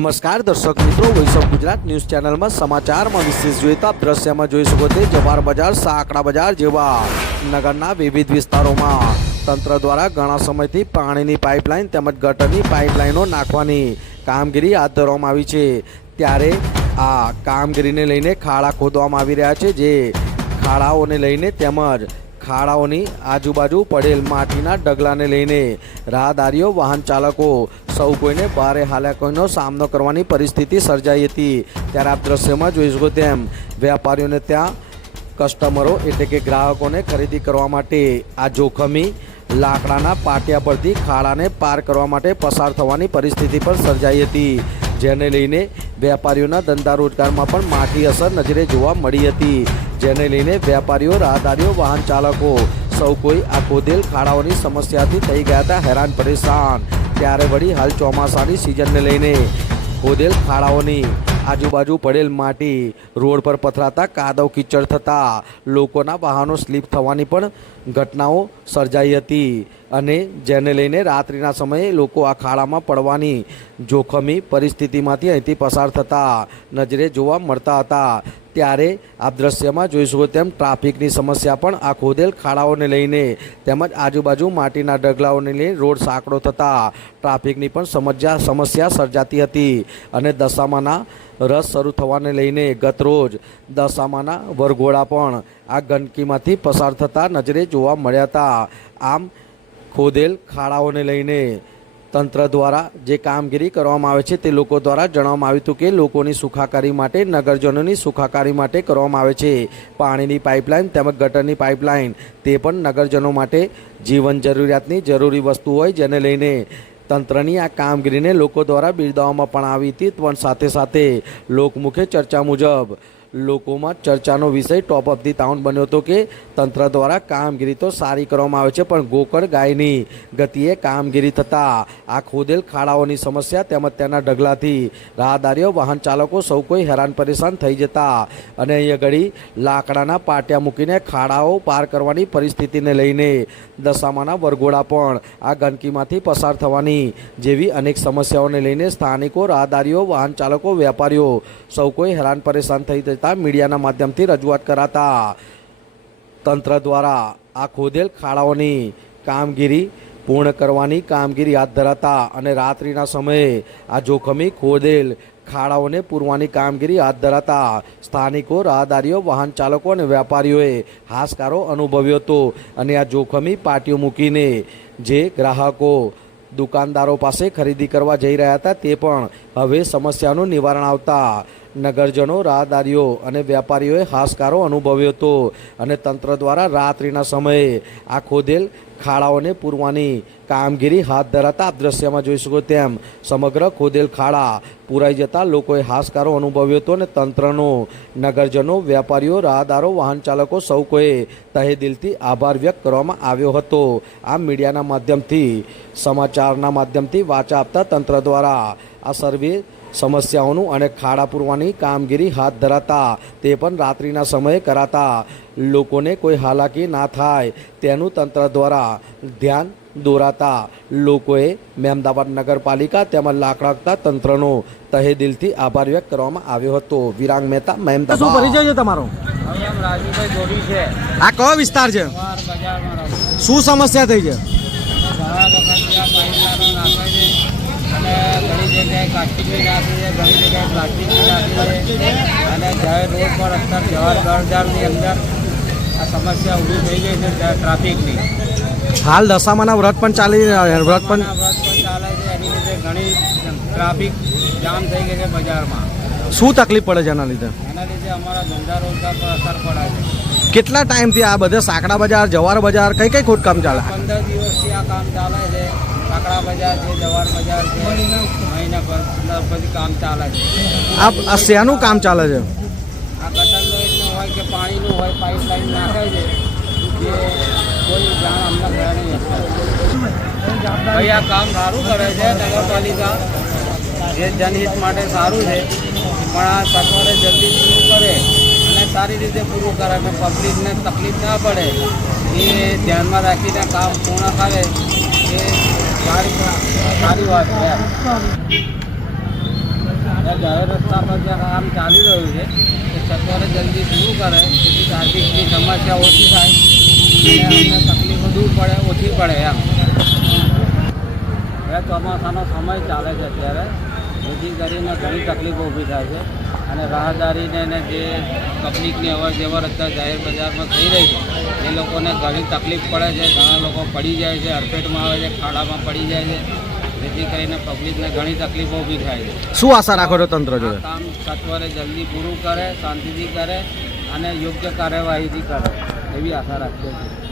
नमस्कार दर्शक मित्रों, वैष्णव गुजरात न्यूज चैनल में समाचार में विशेष જોઈએ તો આપ દ્રશ્યમાં જોઈ શકો છો જવાહર બજાર સાંકડા બજાર જેવા નગરના વિવિધ વિસ્તારોમાં તંત્ર દ્વારા ઘણા સમયથી પાણીની પાઇપલાઇન તેમજ ગટરની પાઇપલાઇનો નાખવાની કામગીરી હાથ ધરવામાં આવી છે। ત્યારે આ કામગીરીને લઈને ખાડા ખોદવામાં આવી રહ્યા છે, જે ખાડાઓને લઈને તેમજ ખાડાઓની આજુબાજુ પડેલ માટીના ઢગલાને લઈને રાહદારીઓ વાહન ચાલકો સૌ કોઈને ભારે હાલાકીનો સામનો કરવાની પરિસ્થિતિ સર્જાઈ હતી। ત્યારે આપ દ્રશ્યમાં જોઈ શકો તેમ વેપારીઓને ત્યાં કસ્ટમરો એટલે કે ગ્રાહકોને ખરીદી કરવા માટે આ જોખમી લાકડાના પાટિયા પરથી ખાડાને પાર કરવા માટે પસાર થવાની પરિસ્થિતિ પણ સર્જાઈ હતી, જેને લઈને વેપારીઓના ધંધા રોજગારમાં પણ માઠી અસર નજરે જોવા મળી હતી। જેને લઈને વેપારીઓ, રાહદારીઓ, વાહન ચાલકો સૌ કોઈ આ ખોદેલ ખાડાઓની સમસ્યાથી થઈ ગયા હતા હેરાન પરેશાન। ત્યારે વળી હાલ ચોમાસાની સિઝનને લઈને ખોદેલ ખાડાઓની આજુબાજુ પડેલ માટી રોડ પર પથરાતા કાદવ કીચડ થતાં લોકોના વાહનો સ્લીપ થવાની પણ ઘટનાઓ સર્જાઈ હતી, અને જેને લઈને રાત્રિના સમયે લોકો આ ખાડામાં પડવાની જોખમી પરિસ્થિતિમાંથી અહીંથી પસાર થતા નજરે જોવા મળતા હતા। ત્યારે આપ દ્રશ્યમાં જોઈ શકો તેમ ટ્રાફિકની સમસ્યા પણ આ ખોદેલ ખાડાઓને લઈને તેમજ આજુબાજુ માટીના ઢગલાઓને લઈને રોડ સાંકડો થતાં ટ્રાફિકની પણ સમસ્યા સર્જાતી હતી। અને દશામાના રસ શરૂ થવાને લઈને ગતરોજ દશામાના વરઘોડા પણ આ ગંદકીમાંથી પસાર થતા નજરે જોવા મળ્યા હતા। આમ ખોદેલ ખાડાઓને લઈને તંત્ર દ્વારા જે કામગીરી કરવામાં આવે છે તે લોકો દ્વારા જણાવવામાં આવ્યું હતું કે લોકોની સુખાકારી માટે, નગરજનોની સુખાકારી માટે કરવામાં આવે છે। પાણીની પાઇપલાઇન તેમજ ગટરની પાઇપલાઇન તે પણ નગરજનો માટે જીવન જરૂરિયાતની જરૂરી વસ્તુ હોય, જેને લઈને તંત્રની આ કામગીરીને લોકો દ્વારા બિરદાવવામાં પણ આવી હતી। પણ સાથે સાથે લોકમુખે ચર્ચા મુજબ લોકોમાં ચર્ચાનો વિષય ટોપ ઓફ ધી ટાઉન બન્યો હતો કે તંત્ર દ્વારા કામગીરી તો સારી કરવામાં આવે છે, પણ ગોકળ ગાયની ગતિએ કામગીરી થતાં આ ખોદેલ ખાડાઓની સમસ્યા તેમજ તેના ઢગલાથી રાહદારીઓ, વાહન ચાલકો સૌ કોઈ હેરાન પરેશાન થઈ જતા અને અહીંયા ઘડી લાકડાના પાટિયા મૂકીને ખાડાઓ પાર કરવાની પરિસ્થિતિને લઈને દશામાના વરઘોડા પણ આ ગંદકીમાંથી પસાર થવાની જેવી અનેક સમસ્યાઓને લઈને સ્થાનિકો, રાહદારીઓ, વાહન ચાલકો, વેપારીઓ સૌ કોઈ હેરાન પરેશાન થઈ मीडिया माध्यम थी रजूआत कराता तंत्र द्वारा आ खोदेल खाड़ाओनी कामगीरी पूर्ण करवानी कामगीरी हाथ धराता अने रात्रिना समये आ जोखमी खोदेल खाड़ाओने पूरवानी कामगीरी हाथ धराता स्थानिको, राहदारीओ, वाहन चालको अने वेपारीओए हाशकारो अनुभव्यो हतो। अने आ जोखमी पाटीओ मूकीने जे ग्राहको, दुकानदारों पासे खरीदी करवा जई रह्या हता ते पण हवे समस्यानुं निवारण आवता नगरजनों, राहदारीओ अने वेपारीओए हाशकारो अनुभव्यो हतो। अने तंत्र द्वारा रात्रिना समये आ खोदेल खाड़ाओने पूरवानी कामगीरी हाथ धराता आप दृश्यमां जोई शको तेम समग्र खोदेल खाड़ा पूराई जता लोकोए हाशकारो अनुभव्यो हतो। अने तंत्रनो, नगरजनों, वेपारीओ, राहदारो, वाहन चालको सौ कोए तहे दिलथी आभार व्यक्त करवामां આવ્યો હતો। आ मीडियाना माध्यमथी, समाचारना माध्यमथी वाचा आपता तंत्र द्वारा आ सर्वे समस्याओं अने खाड़ा पूरवानी कामगीरी हाथ धराता ते पण रात्रिना समये कराता लोकोने कोई हालाकी ना थाय तेनुं तंत्र द्वारा ध्यान दोराता लोकोए मेमदावाद नगरपालिका तेमज लाकड़ा तंत्रनो तहे दिलथी आभार व्यक्त करवामां આવ્યો હતો। વિરાંગ મહેતા, મેમદાવાદ। શું પરિચય છે તમારો? રાજુભાઈ જોડી છે। આ કયો વિસ્તાર છે? શું સમસ્યા થઈ છે? અને ઘણી જગ્યાએ પ્લાસ્ટિક બી નાખી છે, ઘણી જગ્યાએ પ્લાસ્ટિક બી નાખી છે અને જાહેર રોડ પર અત્યારે જવાહર બજારની અંદર આ સમસ્યા ઊભી થઈ ગઈ છે ટ્રાફિકની। હાલ દશામાના વ્રત પણ ચાલે છે, એની લીધે ઘણી ટ્રાફિક જામ થઈ ગઈ છે બજારમાં। શું તકલીફ પડે છે એના લીધે? એના લીધે અમારા ધંધા રોજગાર પર અસર પડે છે। કેટલા ટાઈમથી આ બધે સાંકડા બજાર, જવાહર બજાર કઈ કઈ ખોદકામ ચાલે? 15 દિવસથી આ કામ ચાલે છે। કાકડા બજાર છે, જવાહર બજાર છે, મહિના પછી કામ ચાલે છે। આ શેનું કામ ચાલે છે? આ ગટરનો એટલું હોય કે પાણીનું હોય, પાઇપલાઇન નાખે છે, જે કોઈ જાણ અમને ગયા નહીં ભાઈ। આ કામ સારું કરે છે નગરપાલિકા, જે જનહિત માટે સારું છે, પણ આ સત્વરે જલ્દી પૂરું કરે અને સારી રીતે પૂરું કરે અને પબ્લિકને તકલીફ ના પડે એ ધ્યાનમાં રાખીને કામ પૂર્ણ કરે એ સારી વાત છે। જાહેર રસ્તા પર જે કામ ચાલી રહ્યું છે એ સત્વરે જલ્દી પૂરું કરે જેથી ટ્રાફિકની સમસ્યા ઓછી થાય અને અમને તકલીફો દૂર પડે ઓછી પડે એમ. હવે ચોમાસાનો સમય ચાલે છે અત્યારે જેથી કરીને ઘણી તકલીફો ઊભી થાય છે અને રાહદારીને ને જે પબ્લિકની અવર જવર અત્યારે જાહેર બજારમાં થઈ રહી છે એ લોકોને ઘણી તકલીફ પડે છે. ઘણા લોકો પડી જાય છે, અડફેટમાં આવે છે, ખાડામાં પડી જાય છે જેથી કરીને પબ્લિકને ઘણી તકલીફો ઊભી થાય છે. શું આશા રાખો છો તંત્ર આ જોડે? કામ સત્વરે જલ્દી પૂરું કરે, શાંતિથી કરે અને યોગ્ય કાર્યવાહીથી કરે એવી આશા રાખીએ છીએ.